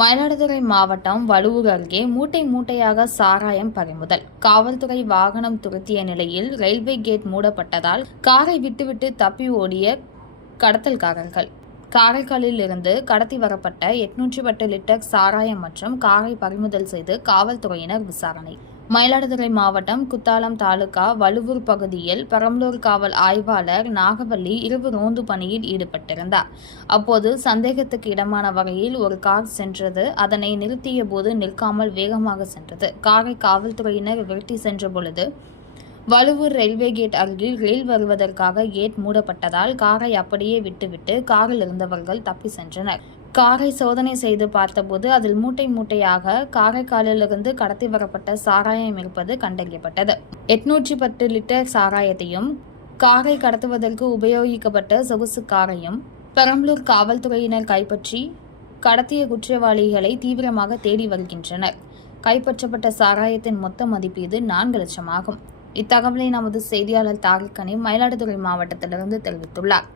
மயிலாடுதுறை மாவட்டம் வழுவூர் அருகே மூட்டை மூட்டையாக சாராயம் பறிமுதல். காவல்துறை வாகனம் துரத்திய நிலையில் ரயில்வே கேட் மூடப்பட்டதால் காரை விட்டுவிட்டு தப்பி ஓடிய கடத்தல்காரர்கள். காரைக்காலில் இருந்து கடத்தி வரப்பட்ட 810 லிட்டர் சாராயம் மற்றும் காரை பறிமுதல் செய்து காவல்துறையினர் விசாரணை. மயிலாடுதுறை மாவட்டம் குத்தாலம் தாலுகா வழுவூர் பகுதியில் பெரம்பலூர் காவல் ஆய்வாளர் நாகவள்ளி இரவு ரோந்து பணியில் ஈடுபட்டிருந்தார். அப்போது சந்தேகத்துக்கு இடமான வகையில் ஒரு கார் சென்றது. அதனை நிறுத்திய போது நிற்காமல் வேகமாக சென்றது. காரை காவல்துறையினர் விரட்டி சென்ற பொழுது வழுவூர் ரயில்வே கேட் அருகில் ரயில் வருவதற்காக கேட் மூடப்பட்டதால் காரை அப்படியே விட்டுவிட்டு காரில் இருந்தவர்கள் தப்பி சென்றனர். காரை சோதனை செய்து பார்த்தபோது அதில் மூட்டை மூட்டையாக காரைக்காலிலிருந்து கடத்தி வரப்பட்ட சாராயம் இருப்பது கண்டறியப்பட்டது. 810 லிட்டர் சாராயத்தையும் காரை கடத்துவதற்கு உபயோகிக்கப்பட்ட சொகுசு காரையும் பெரம்பலூர் காவல்துறையினர் கைப்பற்றி கடத்திய குற்றவாளிகளை தீவிரமாக தேடி வருகின்றனர். கைப்பற்றப்பட்ட சாராயத்தின் மொத்த மதிப்பீடு 4 லட்சம் ஆகும். இத்தகவலை நமது செய்தியாளர் தாரிக் கனி மயிலாடுதுறை மாவட்டத்திலிருந்து தெரிவித்துள்ளார்.